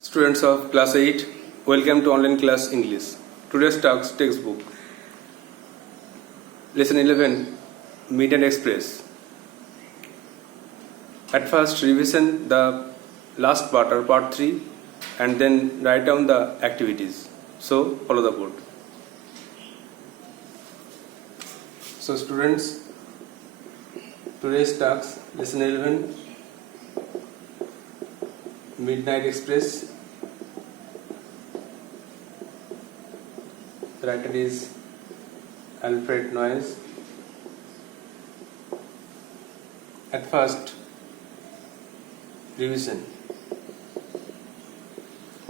Students of class 8, welcome to online class English. Today's textbook. Lesson 11, Midnight Express. At first revision the last part or part 3 and then write down the activities. So follow the board. So students, today's task, lesson 11, Midnight Express. The writer is Alfred Noyes. At first, revision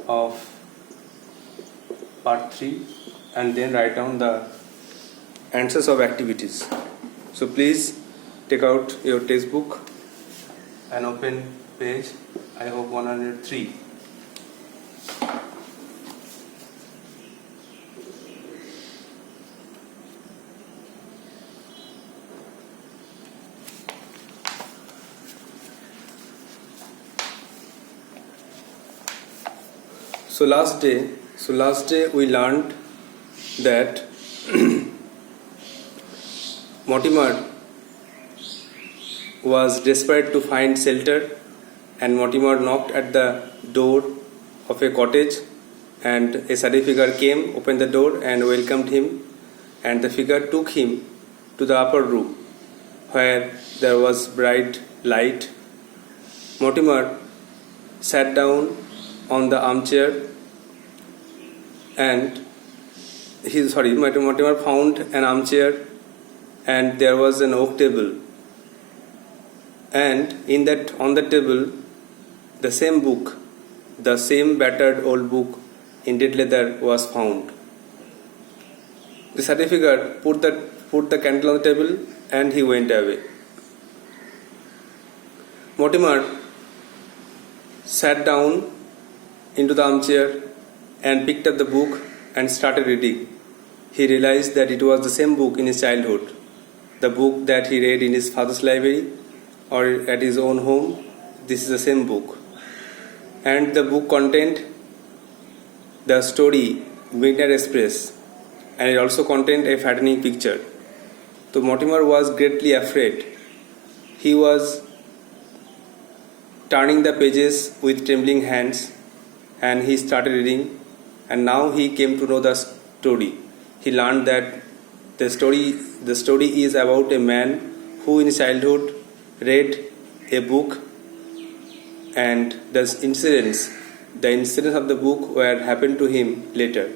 of part 3 and then write down the answers of activities. So please take out your textbook and open page, I hope 103. So last day we learned that Mortimer was desperate to find shelter, and Mortimer knocked at the door of a cottage, and a shadowy figure came, opened the door and welcomed him, and the figure took him to the upper room where there was bright light. Mortimer sat down on the armchair and Mortimer found an armchair, and there was an oak table, and on the table the same book, the same battered old book in red leather was found. The shadowy figure put the candle on the table and he went away. Mortimer sat down into the armchair and picked up the book and started reading. He realized that it was the same book in his childhood, the book that he read in his father's library or at his own home. This is the same book. And the book contained the story Midnight Express, and it also contained a frightening picture. So Mortimer was greatly afraid. He was turning the pages with trembling hands, and he started reading, and now he came to know the story. He learned that the story is about a man who in his childhood read a book, and the incidents of the book were happened to him later.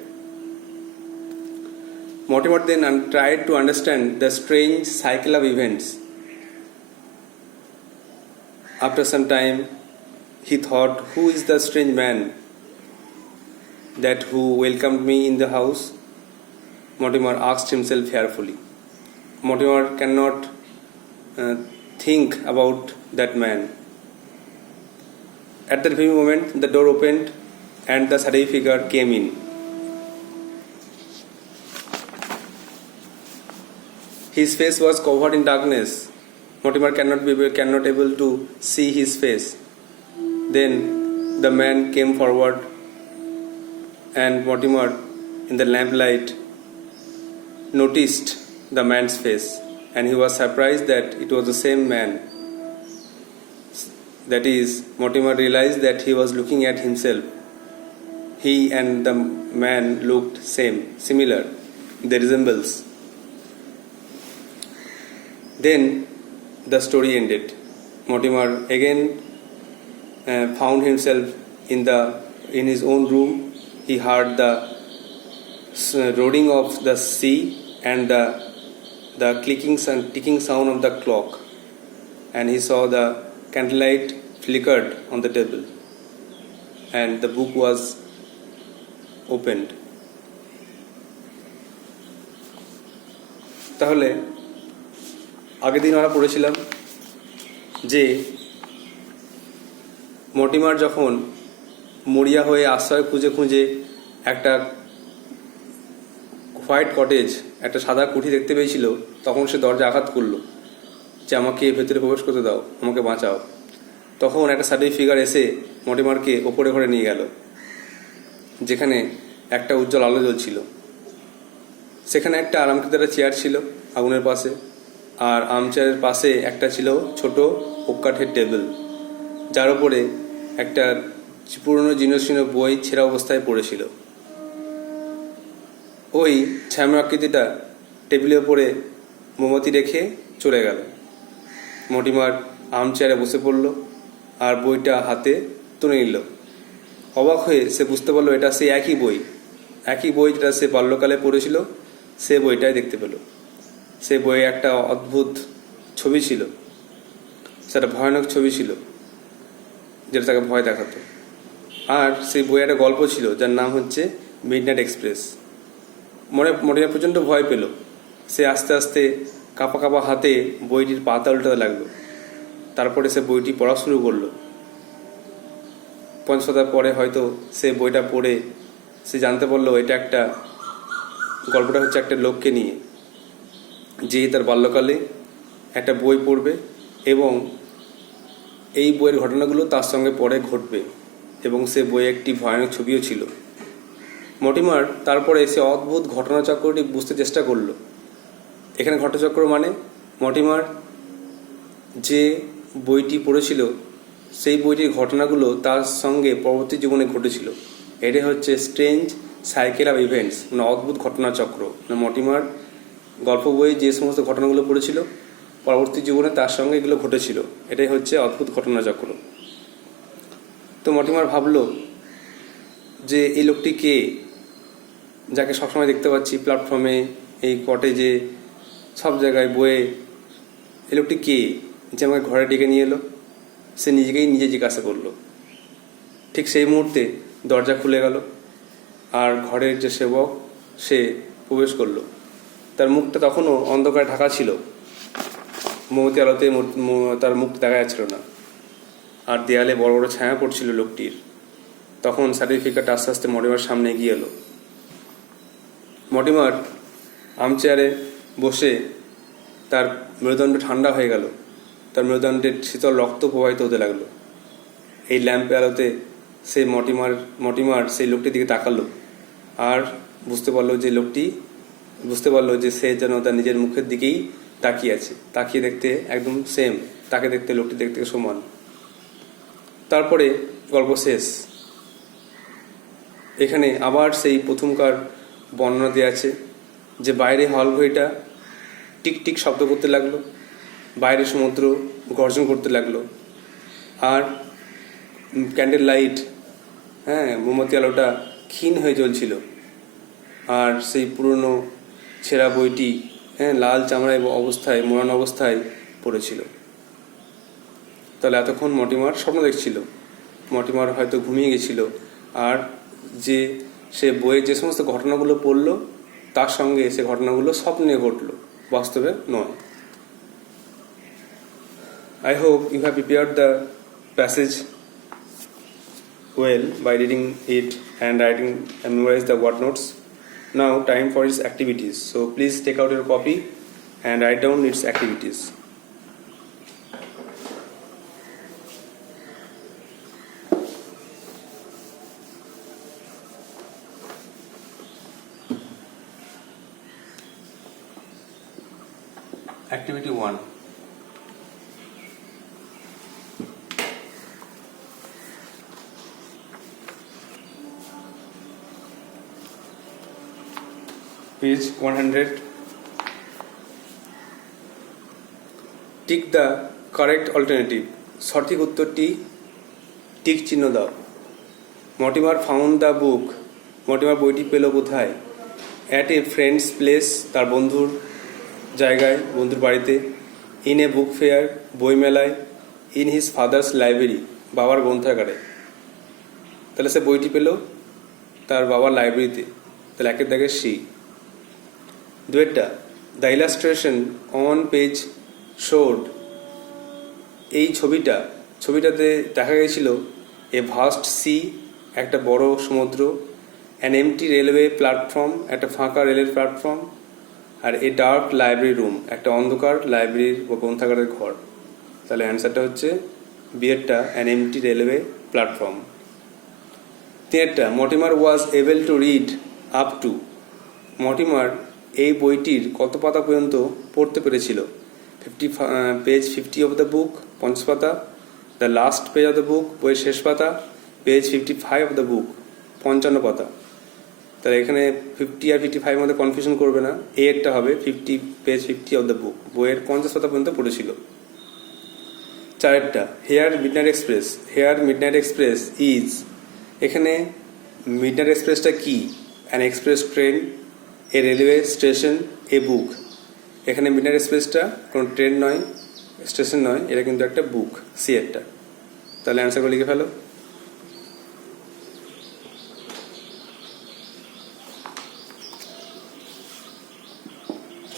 Mortimer then tried to understand the strange cycle of events. After some time, he thought, who is the strange man that who welcomed me in the house? Mortimer asked himself fearfully. Mortimer cannot think about that man. At that very moment, the door opened and the shadowy figure came in. His face was covered in darkness. Mortimer cannot able to see his face. Then the man came forward, and Mortimer, in the lamplight, noticed the man's face, and he was surprised that it was the same man. That is, Mortimer realized that he was looking at himself. He and the man looked similar. They resembles. Then the story ended. Mortimer again found himself in his own room. He heard the roaring of the sea and the ticking sound of the clock, and he saw the candlelight flickered on the table, and the book was opened. তাহলে আগের দিন আমরা পড়েছিলাম যে Mortimer যখন মরিয়া হয়ে আশ্রয় খুঁজে একটা হোয়াইট কটেজ, একটা সাদা কুঠি দেখতে পেয়েছিল, তখন সে দরজা আঘাত করলো যে আমাকে ভেতরে প্রবেশ করতে দাও, আমাকে বাঁচাও। তখন একটা শাডোই ফিগার এসে মর্টিমারকে ওপরে ঘরে নিয়ে গেল। যেখানে একটা উজ্জ্বল আলো জ্বলছিল। সেখানে একটা আরামকেদার চেয়ার ছিল আগুনের পাশে, আর আর্মচেয়ারের পাশে একটা ছিল ছোট ওকাঠের টেবিল, যার উপরে একটা পুরনো জীর্ণশীর্ণ বই ছেঁড়া অবস্থায় পড়েছিল। ওই ছায়া আকৃতিটা টেবিলের উপরে মোমবাতি রেখে চলে গেল। মর্টিমার আর্মচেয়ারে বসে পড়ল আর বইটা হাতে তুলে নিল। অবাক হয়ে সে বুঝতে পারলো এটা সেই একই বই যেটা সে বাল্যকালে পড়েছিল, সে বইটাই দেখতে পেল। সে বইয়ে একটা অদ্ভুত ছবি ছিল, সেটা ভয়ানক ছবি ছিল যেটা তাকে ভয় দেখাতো। আর সেই বইয়ে একটা গল্প ছিল যার নাম হচ্ছে মিডনাইট এক্সপ্রেস। মর্টিমার প্রচণ্ড ভয় পেল। সে আস্তে আস্তে কাঁপা কাঁপা হাতে বইটির পাতা উল্টাতে লাগলো। তারপরে সে বইটি পড়া শুরু করলো। 50 শতাব্দী পরে হয়তো সে বইটা পড়ে সে জানতে পারলো গল্পটা হচ্ছে একটা লোককে নিয়ে, যে তার বাল্যকালে একটা বই পড়বে এবং এই বইয়ের ঘটনাগুলো তার সঙ্গে পরে ঘটবে, এবং সে বইয়ে একটি ভয়ানক ছবিও ছিল। মর্টিমার তারপরে সে অদ্ভুত ঘটনাচক্রটি বুঝতে চেষ্টা করলো। এখানে ঘটনাচক্র মানে মর্টিমার যে বইটি পড়েছিল সেই বইটির ঘটনাগুলো তার সঙ্গে পরবর্তী জীবনে ঘটেছিল। এটাই হচ্ছে স্ট্রেঞ্জ সাইকেল অফ ইভেন্টস, মানে অদ্ভুত ঘটনাচক্র। মর্টিমার গল্প বইয়ে যে সমস্ত ঘটনাগুলো পড়েছিল পরবর্তী জীবনে তার সঙ্গে এগুলো ঘটেছিল। এটাই হচ্ছে অদ্ভুত ঘটনাচক্র। তো মর্টিমার ভাবলো যে এই লোকটি কে, যাকে সবসময় দেখতে পাচ্ছি প্ল্যাটফর্মে, এই কটেজে, সব জায়গায় বইয়ে, এই লোকটি কে যে আমাকে ঘরে ডেকে নিয়ে এলো? সে নিজে জিজ্ঞাসা করলো। ঠিক সেই মুহূর্তে দরজা খুলে গেল আর ঘরের যে সেবক সে প্রবেশ করলো। তার মুখটা তখনও অন্ধকারে ঢাকা ছিল, মোমবাতি আলোতে তার মুখ দেখা যাচ্ছিল না, আর দেয়ালে বড় বড় ছায়া পড়ছিল লোকটির। তখন সার্টিফিকেট আস্তে আস্তে মর্টিমার সামনে এগিয়ে এলো। মর্টিমার আর্মচেয়ারে বসে তার মেরুদণ্ড ঠান্ডা হয়ে গেল, তার মেরুদণ্ডের শীতল রক্ত প্রবাহিত হতে লাগলো। এই ল্যাম্পের আলোতে সে মর্টিমার সেই লোকটির দিকে তাকালো আর বুঝতে পারলো যে সে যেন তার নিজের মুখের দিকেই তাকিয়ে আছে। তাকিয়ে দেখতে একদম সেম, তাকে দেখতে লোকটি দেখতে সমান। তারপরে গল্প শেষ। এখানে আবার সেই প্রথমকার বর্ণনা দেওয়া আছে যে বাইরে হল ঘড়িটা টিকটিক শব্দ করতে লাগলো, বাইরে সমুদ্র গর্জন করতে লাগলো, আর ক্যান্ডেল লাইট, মোমবাতি আলোটা ক্ষীণ হয়ে জ্বলছিল, আর সেই পুরনো ছেঁড়া বইটি লাল চামড়ায় মোড়ানো অবস্থায় পড়েছিল। তাহলে এতক্ষণ মর্টিমার স্বপ্ন দেখছিল। মর্টিমার হয়তো ঘুমিয়ে গেছিল, আর সে বইয়ে যে সমস্ত ঘটনাগুলো পড়ল তার সঙ্গে সে ঘটনাগুলো স্বপ্নে ঘটলো, বাস্তবে নয়। I hope you have prepared the passage well by reading it and writing and memorize the word notes. Now time for its activities. So please take out your copy and write down its activities. Activity 1. Page 100. Tick the correct alternative. সঠিক উত্তরটি tick চিহ্ন দাও। Mortimer found the book. Mortimer বইটি পেল কোথায়? At a friends place, তার বন্ধুর জায়গায়, বন্ধুর বাড়িতে। ইন এ বুক ফেয়ার, বইমেলায়। ইন হিজ ফাদার্স লাইব্রেরি, বাবার গ্রন্থাগারে। তাহলে সে বইটি পেল তার বাবার লাইব্রেরিতে। তাহলে একের দাগে সি। দুয়েরটা, the illustration on page showed. এই ছবিটাতে দেখা গেছিল এ ভাস্ট সি, একটা বড় সমুদ্র, অ্যান এমটি রেলওয়ে প্ল্যাটফর্ম, একটা ফাঁকা রেলের প্ল্যাটফর্ম, আর এ ডার্ক লাইব্রেরি রুম, একটা অন্ধকার লাইব্রেরির বা গ্রন্থাগারের ঘর। তাহলে অ্যান্সারটা হচ্ছে বিয়েরটা, অ্যান এমটি রেলওয়ে প্ল্যাটফর্ম। তিনেরটা, Mortimer was able to read up to, Mortimer এই বইটির কত পাতা পর্যন্ত পড়তে পেরেছিল? পেজ 50 অফ দ্য বুক, 50 পাতা, the last page of the book, বইয়ের শেষ পাতা, পেজ 55 অফ দ্য বুক, 55 পাতা। তাহলে এখানে 50 আর 55 মধ্যে কনফিউশন করবে না, এরটা হবে পেজ 50 অফ দ্য বুক, বইয়ের 50 পাতা পর্যন্ত পড়েছিল। চারেরটা, here midnight express, here midnight express is, এখানে মিডনাইট এক্সপ্রেসটা কি? An express train, a railway station, a book. এখানে মিডনাইট এক্সপ্রেসটা কোনো ট্রেন নয়, স্টেশন নয়, এটা কিন্তু একটা বুক, সি একটা। তাহলে অ্যান্সারগুলো লিখে ফেলো।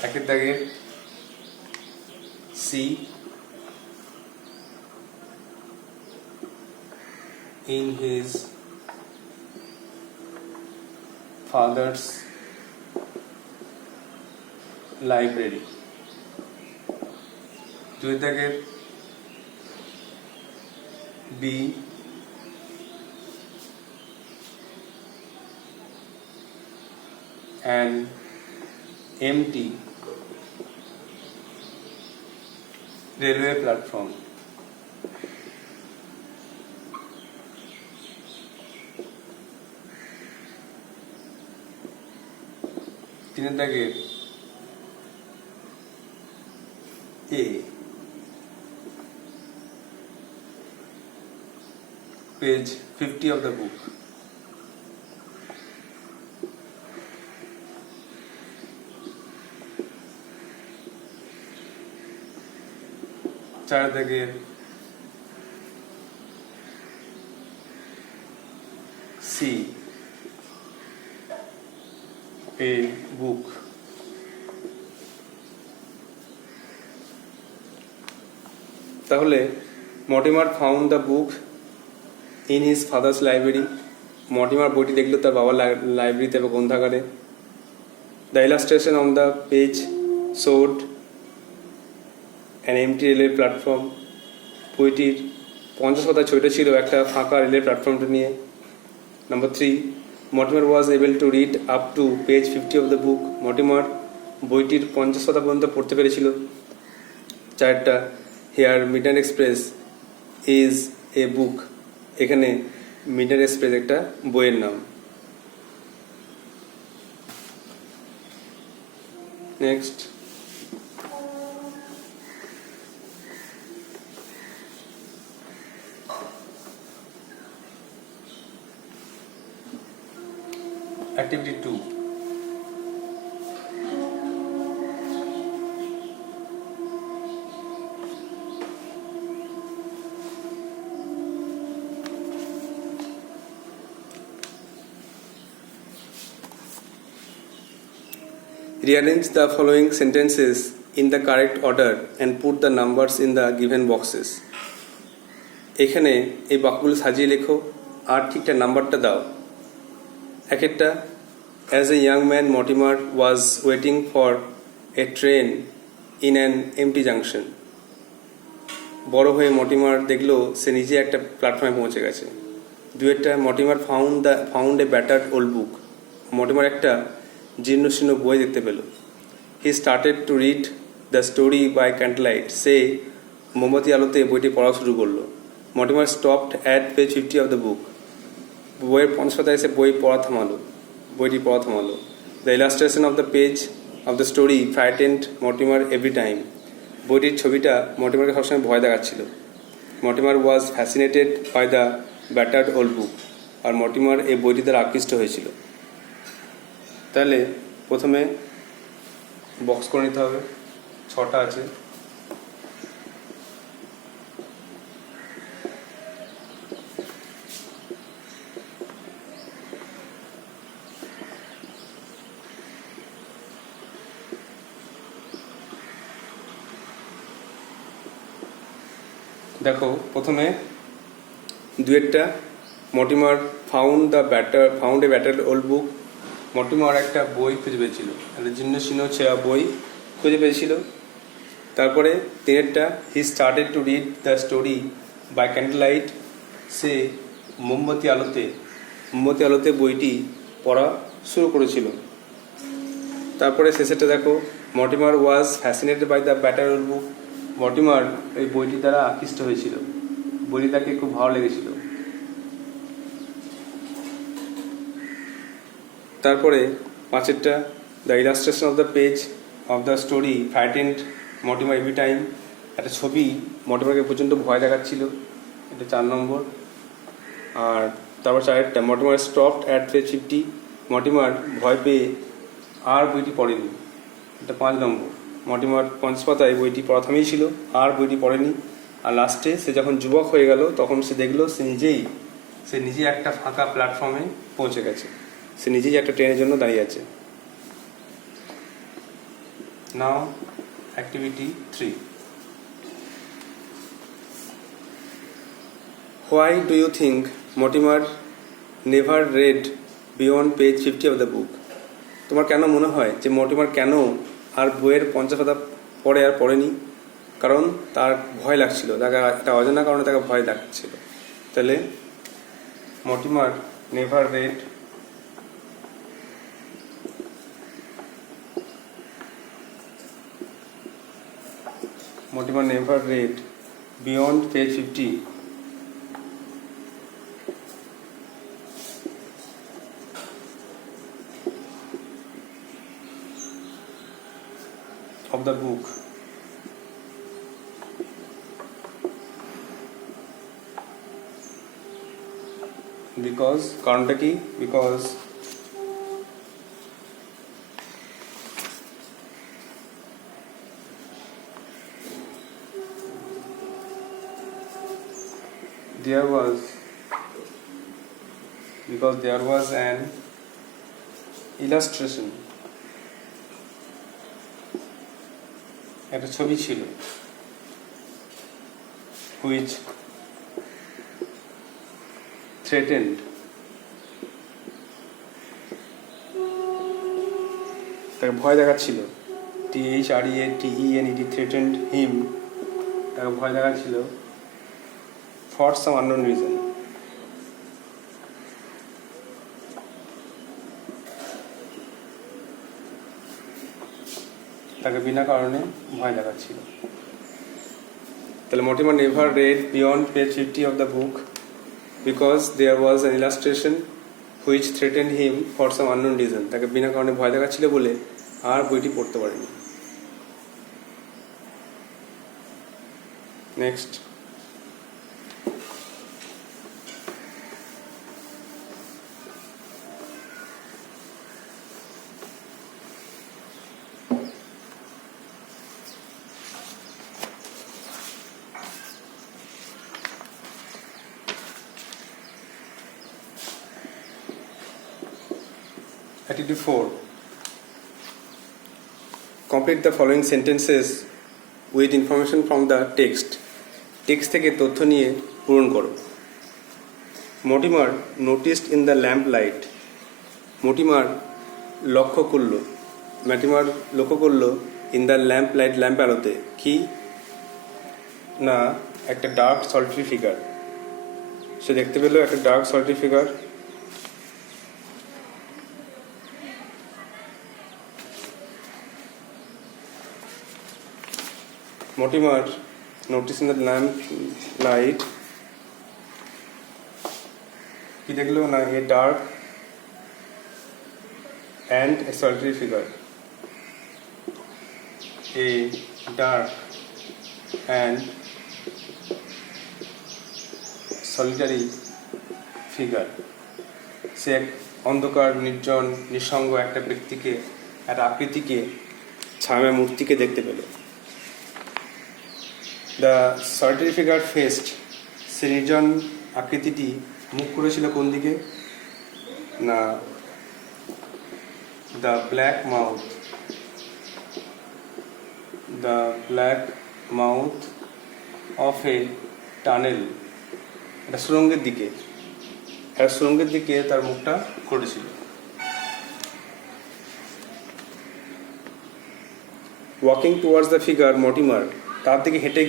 একের দাগে C, in his father's library. দুই দাগের B, an empty railway platform. তিনের দাগের A, page 50 of the book. চার দাগের সি, a book. তাহলে Mortimer found the book in his father's library, Mortimer বইটি দেখলো তার বাবার লাইব্রেরিতে বা গ্রন্থাগারে। The illustration on the page showed an empty রেলের প্ল্যাটফর্ম, বইটির 50 পাতা ছবিটা ছিল একটা ফাঁকা রেলের প্ল্যাটফর্মটা নিয়ে। Number 3, Mortimer was able to read up to page 50 of the book, Mortimer বইটির 50 পাতা পর্যন্ত পড়তে পেরেছিল। চারটা, here midnight express is a book, এখানে মিডনাইট এক্সপ্রেস একটা বইয়ের নাম। Next, Activity 2. Rearrange the following sentences in the correct order and put the numbers in the given boxes. এখানে এই বাক্যগুলো সাজিয়ে লেখো আর ঠিকঠাক নাম্বারটা দাও। একটা, as a young man Mortimer was waiting for a train in an empty junction. বড় হয়ে মর্টিমার দেখলো সে নিজে একটা প্ল্যাটফর্মে পৌঁছে গেছে। দুয়েরটা, Mortimer found a battered old book, Mortimer একটা জীর্ণ শীর্ণ বই দেখতে পেল। He started to read the story by candlelight, সে মোমবাতি আলোতে বইটি পড়া শুরু করলো। Mortimer stopped at page 50 of the book, বইয়ের 50 পাতায় এসে বইটি পড়া থামালো। The illustration of the page of the story frightened Mortimer every time, বইটির ছবিটা মর্টিমারকে সবসময় ভয় দেখাচ্ছিল। Mortimer was fascinated by the battered old book, আর মর্টিমার এই বইটি দ্বারা আকৃষ্ট হয়েছিল। তাহলে প্রথমে বক্স করে নিতে হবে, 6টা আছে। দেখো প্রথমে দুয়েরটা, Mortimer found a battered old book, Mortimer একটা বই খুঁজে পেয়েছিল, একটা জীর্ণ শীর্ণ ছেঁড়া বই খুঁজে পেয়েছিল। তারপরে তিনেরটা, he started to read the story by candle light, সে মোমবাতি আলোতে মোমবাতি আলোতে বইটি পড়া শুরু করেছিল। তারপরে শেষেরটা দেখো, Mortimer was fascinated by the batter book. Mortimer এই বইটি দ্বারা আকৃষ্ট হয়েছিল, বইটি তাকে খুব ভালো লেগেছিল। তারপরে পাঁচেরটা, the illustration of the page of the story frightened Mortimer every time. একটা ছবি মর্টিমারকে প্রচণ্ড ভয় দেখাচ্ছিল, এটা 4 নম্বর। আর তারপর চারেরটা, Mortimer stopped at page 50। Mortimer ভয় পেয়ে আর বইটি পড়েনি, এটা 5 নম্বর। মর্টিমার 50 পাতায় বইটি পড়া থামিয়েছিল, আর বইটি পড়েনি। আর লাস্টে সে যখন যুবক হয়ে গেল তখন সে দেখলো সে নিজেই একটা ফাঁকা প্ল্যাটফর্মে পৌঁছে গেছে, সে নিজেই একটা ট্রেনের জন্য দাঁড়িয়ে আছে। নাও activity 3. Why do you think Mortimer never read beyond page 50 of the book? তোমার কেন মনে হয় যে মর্টিমার কেন আর বইয়ের 50 পাতা পড়ে আর পড়েনি? কারণ তার ভয় লাগছিল, তাকে একটা অজানা কারণে তাকে ভয় লাগছিল। তাহলে Mortimer never red beyond page 50 of the book because কারণটা কি? because there was an illustration, একটা ছবি ছিল, which threatened, তাকে ভয় দেখাচ্ছিল, THREATENED, threatened him, তাকে ভয় দেখাচ্ছিল for some unknown reason. তাকে বিনা কারণে ভয় দেখাচ্ছিল। তাহলে Mortimer never read beyond page 50 of the book because there was an illustration which threatened him for some unknown reason. তাকে বিনা কারণে ভয় দেখাচ্ছিল বলে আর বইটি পড়তে পারেনি। Next, Activity 4. Complete the following sentences with information from the text. Text থেকে তথ্য নিয়ে পূরণ করো। Mortimer noticed in the lamp light. Mortimer লক্ষ্য করলো in the lamp light, lamp আলোতে। কি না, একটা ডার্ক সলিটারি ফিগার। সে দেখতে পেল একটা dark solitary figure. Mortimer noticed in the lamp light, he দেখলো না, a dark and a solitary figure, a dark and solitary figure. সে এক অন্ধকার, নির্জন, নিঃসঙ্গ একটা ব্যক্তিকে, একটা আকৃতিকে, ছায়া মূর্তিকে দেখতে পেল। দ্য সলিটারি ফিগার ফেসড, সে নির্জন আকৃতিটি মুখ করেছিল কোন দিকে না, the black mouth of a tunnel, একটা সুড়ঙ্গের দিকে তার মুখটা করেছিল। Walking towards the figure, Mortimer তার দিকে হেঁটে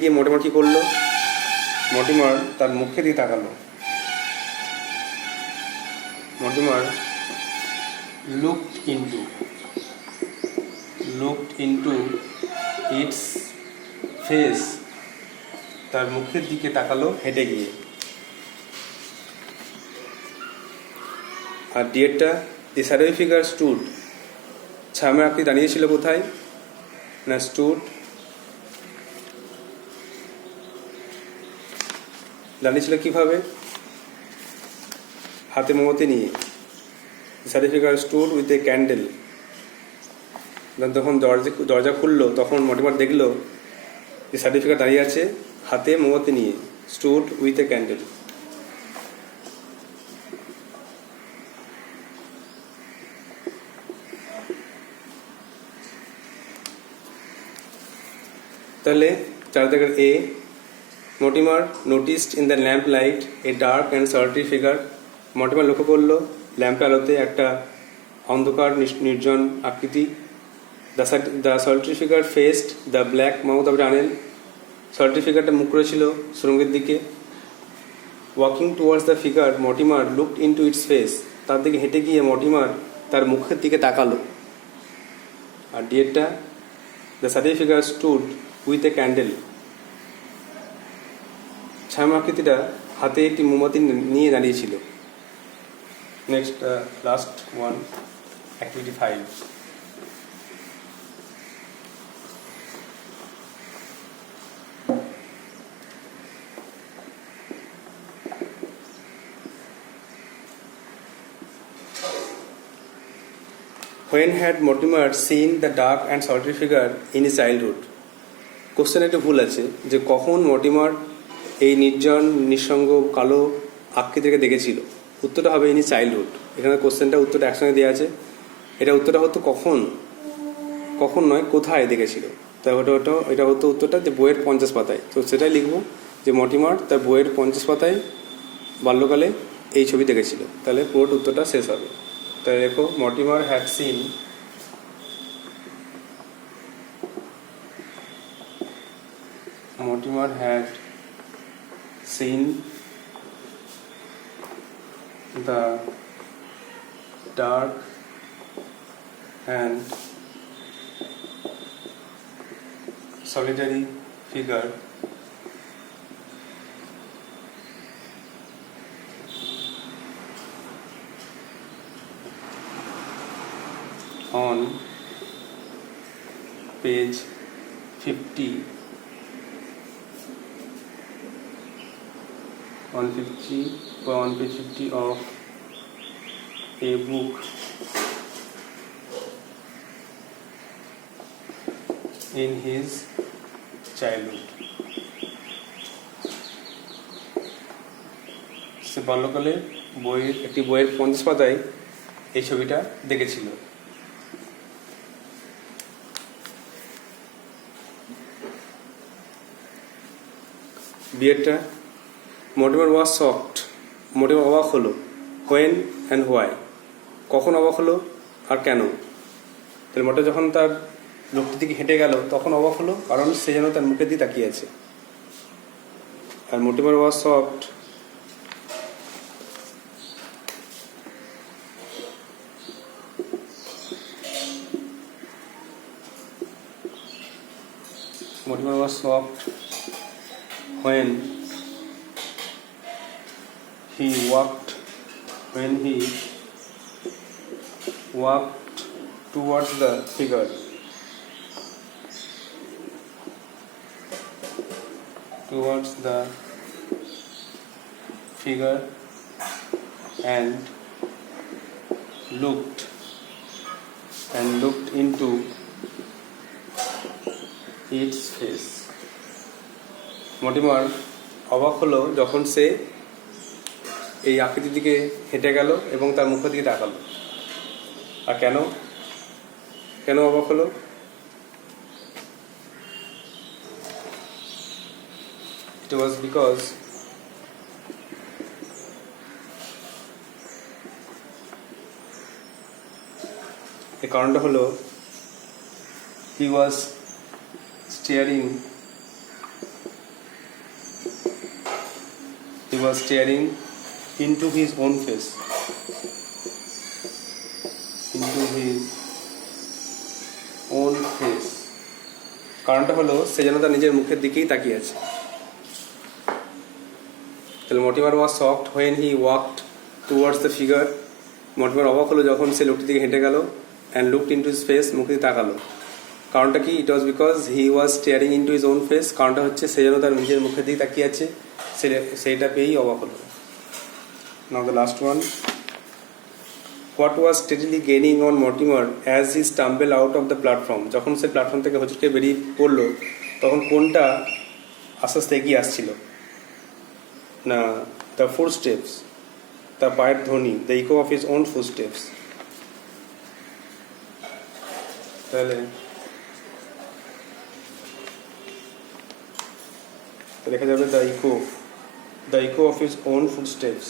গিয়ে মর্টিমার কী করলো? মর্টিমার তার মুখের দিকে তাকালো। Mortimer looked into its face, তার মুখের দিকে তাকালো হেঁটে গিয়ে। আর ডিয়েটটা, দি শ্যাডোই ফিগার স্টুড, ছায়া আকৃতি দাঁড়িয়েছিল কোথায় না, স্টুড দাঁড়িয়েছিল কিভাবে, হাতে মোমবাতি নিয়ে। Shadow figure stood with a candle. যখন দরজা খুললো তখন মর্টিমার দেখলো যে শ্যাডো ফিগার দাঁড়িয়ে আছে হাতে মোমবাতি নিয়ে, স্টুড উইথ এ ক্যান্ডেল। তাহলে 4 দাগের A, Mortimer noticed in the lamp light a dark and solitary figure. Mortimer লক্ষ্য করলো ল্যাম্পের আলোতে একটা অন্ধকার নির্জন আকৃতি। The solitary figure faced the black mouth of tunnel. Solitary ফিগারটা মুখ করেছিল সুরঙ্গের দিকে। Walking towards the figure Mortimer looked into its face. তার দিকে হেঁটে গিয়ে মর্টিমার তার মুখের দিকে তাকালো। আর ডিয়েটটা, the shadow figure stood with a candle. ছায়া আকৃতিটা হাতে একটি মোমবাতি নিয়ে দাঁড়িয়েছিল। Next, last one, activity 5. When had Mortimer seen the dark and solitary figure in his childhood? Question একটা ভুল আছে যে কখন মর্টিমার এই নির্জন নিঃসঙ্গ কালো আকৃতিকে দেখেছিল। উত্তরটা হবে ইন হিজ চাইল্ডহুড। এখানে কোশ্চেনটা উত্তরটা একসঙ্গে দেওয়া আছে। এটা উত্তরটা হতো কখন, কখন নয় কোথায় দেখেছিল। তাই এটা হতো উত্তরটা যে বইয়ের 50 পাতায়। তো সেটাই লিখবো যে মর্টিমার তার বইয়ের 50 পাতায় বাল্যকালে এই ছবি দেখেছিল। তাহলে পুরো উত্তরটা শেষ হবে। তাই দেখো, Mortimer had seen the dark and solitary figure on page 50 on page 50 of a book in his childhood. সে বাল্যকালে একটি বইয়ের 50 পাতায় এই ছবিটা দেখেছিল। বিয়েরটা, মর্টিমার ওয়াজ শকড। মর্টিমার অবাক হলো। হোয়েন অ্যান্ড হোয়াই, কখন অবাক হলো আর কেন। তাহলে মর্টিমার যখন তার লোকটির দিকে হেঁটে গেল তখন অবাক হলো, কারণ সে যেন তার মুখের দিকে তাকিয়ে আছে। আর Mortimer was shocked Mortimer was shocked when he walked towards the figure. And looked into its face. Mortimer অবাক হলো যখন সে এই আকৃতির দিকে হেঁটে গেল এবং তার মুখের দিকে তাকালো। আর কেন অবাক হলো? It was because এই কারণটা হলো he was staring into his own face. Into his own face. কারণটা হলো সে যেন তার নিজের মুখের দিকেই তাকিয়ে আছে। তাহলে Mortimer was shocked when he walked towards the figure. Mortimer অবাক হলো যখন সে লোকটির দিকে হেঁটে গেল। And looked into his face, মুখে তাকালো। কারণটা কি? It was because he was staring into his own face. কারণটা হচ্ছে সে যেন তার নিজের মুখের দিকে তাকিয়ে আছে, সেইটা পেয়েই অবাক হলো। Now the last one. What was steadily gaining on Mortimer as he stumbled out of the platform? যখন সে প্ল্যাটফর্ম থেকে হোঁচটকে বেরিয়ে পড়লো তখন কোনটা আস্তে আস্তে এগিয়ে আসছিল? না, দ্য ফুটস্টেপস, তার পায়ের ধ্বনি, the echo of his own footsteps. তাহলে দেখা যাবে the echo of his own footsteps.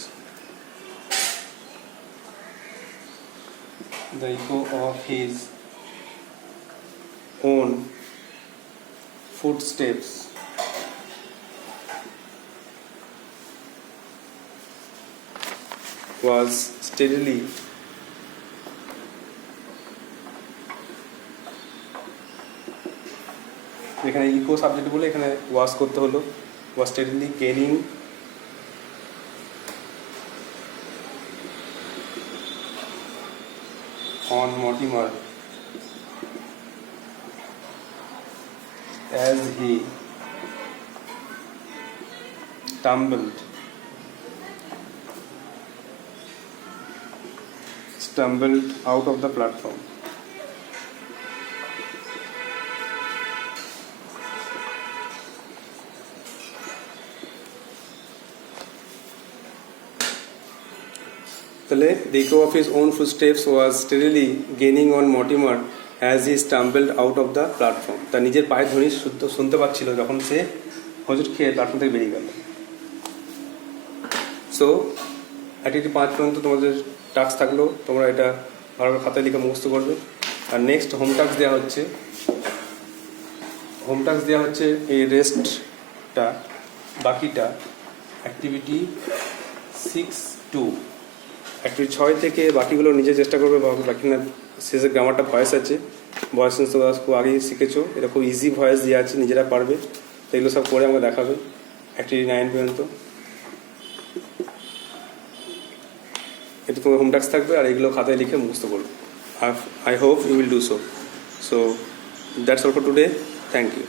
The echo of his own footsteps was steadily এখানে ইকো সাবজেক্ট বলে এখানে ওয়াজ করতে হলো। was steadily gaining on Mortimer as he stumbled out of the platform. The echo of his own footsteps was steadily gaining on Mortimer as he stumbled out of the platform. তার নিজের পায়ের ধ্বনি শুনতে পাচ্ছিল যখন সে হোঁচট খেয়ে প্ল্যাটফর্ম থেকে বেরিয়ে গেল। সো অ্যাক্টিভিটি 5 পর্যন্ত তোমাদের টাস্ক থাকলো, তোমরা এটা ভালোভাবে খাতায় লিখে মুখস্থ করবে। আর নেক্সট হোম টাস্ক দেওয়া হচ্ছে এই রেস্টটা, বাকিটা অ্যাক্টিভিটি 6-2। অ্যাক্টিভিটি 6 থেকে বাকিগুলো নিজে চেষ্টা করবে। বাকি না শেষে গ্রামারটা ভয়েস আছে, ভয়েস তোমরা খুব আগেই শিখেছো, এটা খুব ইজি ভয়েস দিয়ে আছে, নিজেরা পারবে। তো এগুলো সব করে আমাকে দেখাবে অ্যাক্টিভিটি 9 পর্যন্ত। এটা তোমার হোম টাস্ক থাকবে আর এগুলো খাতায় লিখে মুখস্থ করবে। I hope you will do so. So that's all for today. Thank you.